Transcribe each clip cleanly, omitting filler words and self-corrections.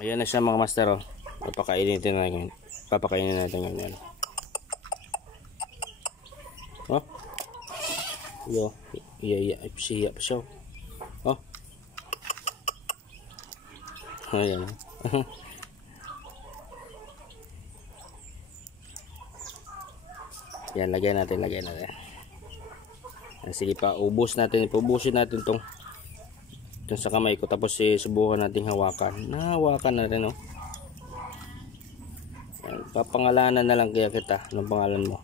Ayan na siya mga master, oh. Papakainin natin ngayon. Oh. Yo, iya siya pa siya. Oh. Ayan. Yan, lagyan natin. Sige pa, ubusin natin tong sa kamay ko, tapos subukan nating hawakan. Nahawakan na rin, oh. Yan, papangalanan na lang kaya kita. Anong pangalan mo?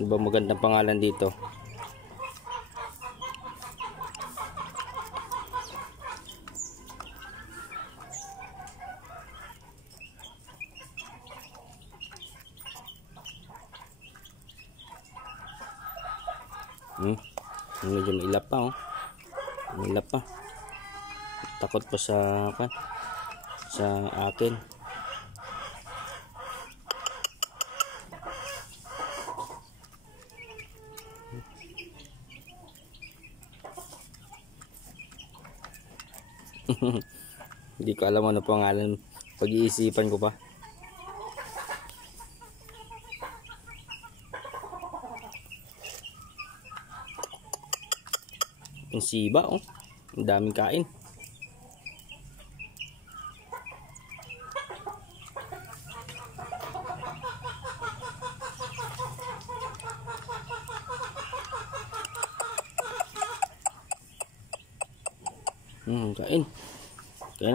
Ano ba magandang pangalan dito? Medyo mailap pa, oh. Mailap pa. Takot pa sa akin. Hindi ko alam ano pangalan. Pag-iisipan ko pa. Yung siba, oh. Ang daming kain. Kain.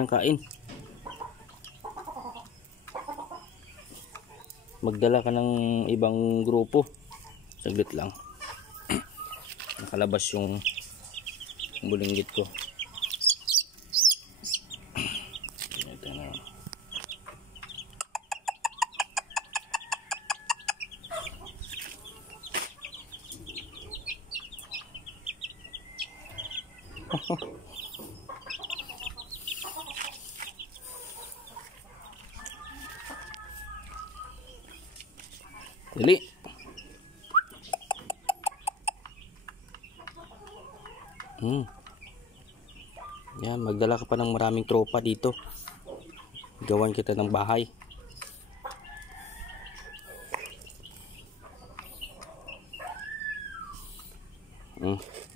Kain. Magdala ka ng ibang grupo. Saglit lang. Nakalabas yung bulinggit ko. Ito na. Dali. Yan, magdala ka pa ng maraming tropa dito. Gawan kita ng bahay.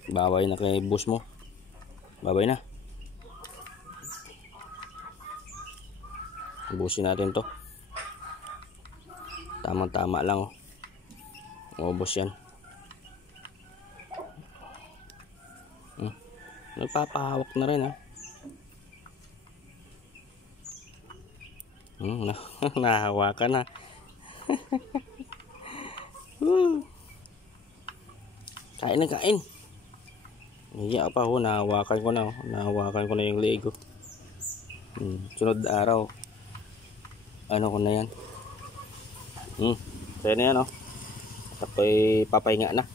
Babay na kay boss mo. Babay na. Ubusin natin to. Tamang-tama lang, oh. Ubos yan. Nagpapahawak na rin, ah. Nahawakan na. Kain. Iya pa, oh. Nahawakan ko na, oh. Nahawakan ko na yung leeg, oh. Sunod araw, ano ko na yan. Kaya na yan, oh. At ako'y papahinga na.